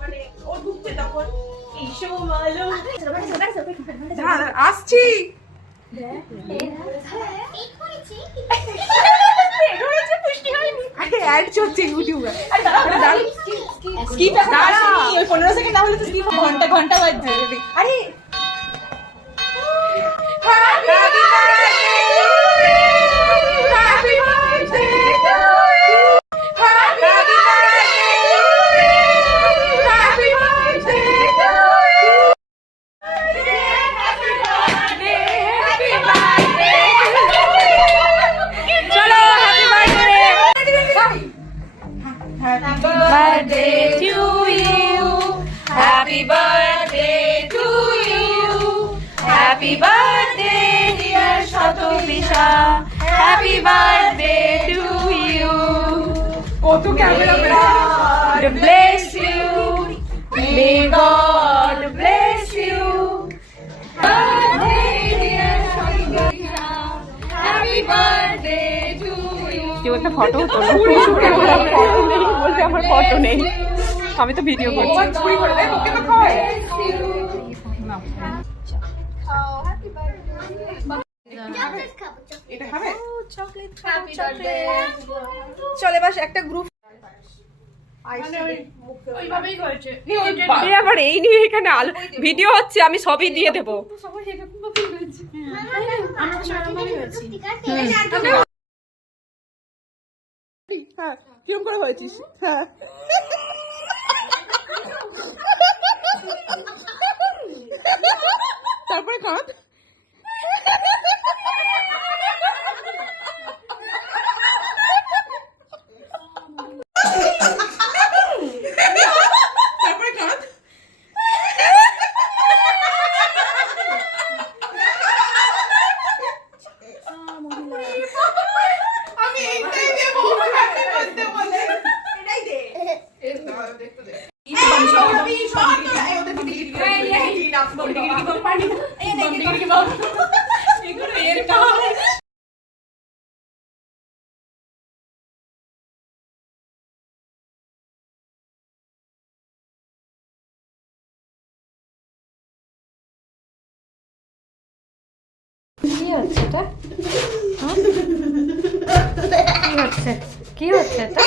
মানে ও ঢুকতে তখন এসো মালো আসছি অ্যাড চলছে ইউটিউবে। স্কিপ এখন আসেনি, ওই 15 সেকেন্ড না হলে তো স্কিপ ঘন্টা ঘন্টা বাজছে। আরে birthday to you, happy birthday to you, happy birthday dear Shatobisha, happy birthday to you. Auto camera God bless you, may God bless you. Birthday dear Shatobisha, happy birthday to you. কেউ একটা photo তোলো, বলছে আমার photo নেই, আমি তো video করছি। চুরি করে দেয়, তোকে তো খাওয়াই। এটা খাবে? চলে বাস একটা গ্রুপ আবার এই নিয়ে এখানে আলো ভিডিও হচ্ছে, আমি সবই দিয়ে দেবো। হ্যাঁ কিরম করে হয়েছিস? হ্যাঁ তারপরে কাঁদ। তারপরে কাঁদ। আমি এইটাই দেব, হ্যাপি বার্থডে বলে এটাই দে। দেখতে দে। কি হচ্ছে এটা? কি হচ্ছে? কি হচ্ছে এটা?